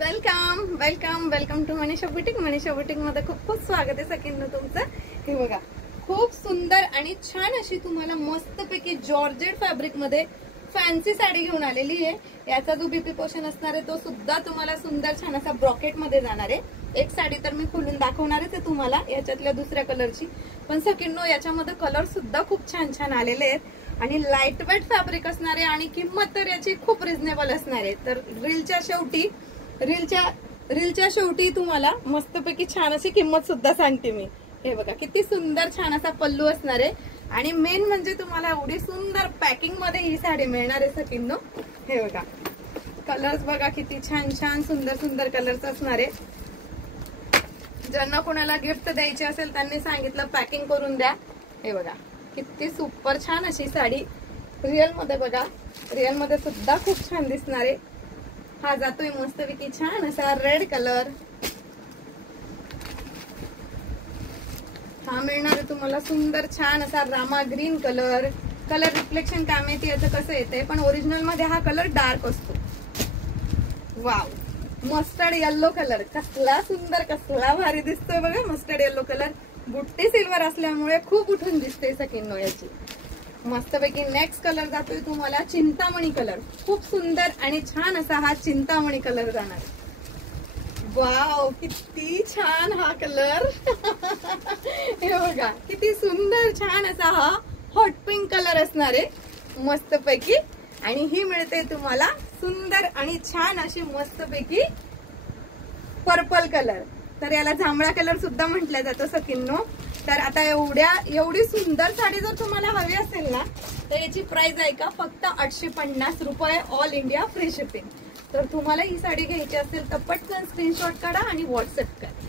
Welcome welcome welcome to Manisha boutique. Manisha boutique मध्ये खूप खूप स्वागत आहे सगळ्यांना तुमचं. हे बघा खूप सुंदर आणि छान अशी तुम्हाला मस्तपैकी जॉर्जेट फॅब्रिक मध्ये फॅन्सी साडी घेऊन आलेली आहे. याचा जो बीपी पोर्शन असणार आहे तो सुद्धा तुम्हाला सुंदर छान असा ब्रॉकेट मध्ये जाणार आहे. एक साडी तर मी खोलून दाखवणारच आहे तुम्हाला याच्यातल्या दुसऱ्या कलरची, पण सगळ्यांनो याच्यामध्ये कलर सुद्धा खूप छान छान आलेले आहेत आणि लाईट वेट फॅब्रिक असणार आहे आणि किंमत तर याची खूप रिझनेबल असणार आहे. तर रीलच्या शेवटी तुम्हाला मस्तपैकी छान अशी किंमत सुद्धा सांगते मी. हे बघा किती सुंदर छान असा पल्लू असणार आहे आणि मेन म्हणजे तुम्हाला एवढी सुंदर पॅकिंग मध्ये ही साडी मिळणार आहे सगळ्यांनो. हे बघा कलर्स बघा किती छान छान सुंदर सुंदर कलर्स असणार आहे. ज्यांना कोणाला गिफ्ट द्यायची असेल त्यांनी सांगितलं पॅकिंग करून द्या. हे बघा किती सुपर छान अशी साडी रिअल मध्ये बघा, रिअल मध्ये सुद्धा खूप छान दिसणार आहे. हा जातोय मस्तपैकी छान असा रेड कलर. हा मिळणार आहे तुम्हाला सुंदर छान असा Rama green colour. Colour reflection काय माहिती याचं कसं येते, पण ओरिजिनल मध्ये हा कलर डार्क असतो. वाव, मस्टर्ड येल्लो कलर कसला सुंदर कसला भारी दिसतोय बघा. मस्टर्ड येल्लो कलर बुट्टी सिल्वर असल्यामुळे खूप उठून दिसते सकिन याची. मस्तपैकी नेक्स्ट कलर जातोय तुम्हाला चिंतामणी कलर. खूप सुंदर आणि छान असा हा चिंतामणी कलर जाणार. वाव किती छान हा कलर. हे बघा किती सुंदर छान असा हा हॉट पिंक कलर असणार आहे मस्तपैकी. आणि ही मिळते तुम्हाला सुंदर आणि छान अशी मस्तपैकी पर्पल कलर. तर याला जांभळा कलर सुद्धा म्हटलं जातं सकिन्नो. तर आता एवढी सुंदर साडी जर तुम्हाला हवी असेल ना तर याची प्राइस आहे का फक्त 850 रुपये, ऑल इंडिया फ्री शिपिंग. तर तुम्हाला ही साडी घ्यायची असेल तर पटकन स्क्रीनशॉट काढा आणि व्हॉट्सअप करा.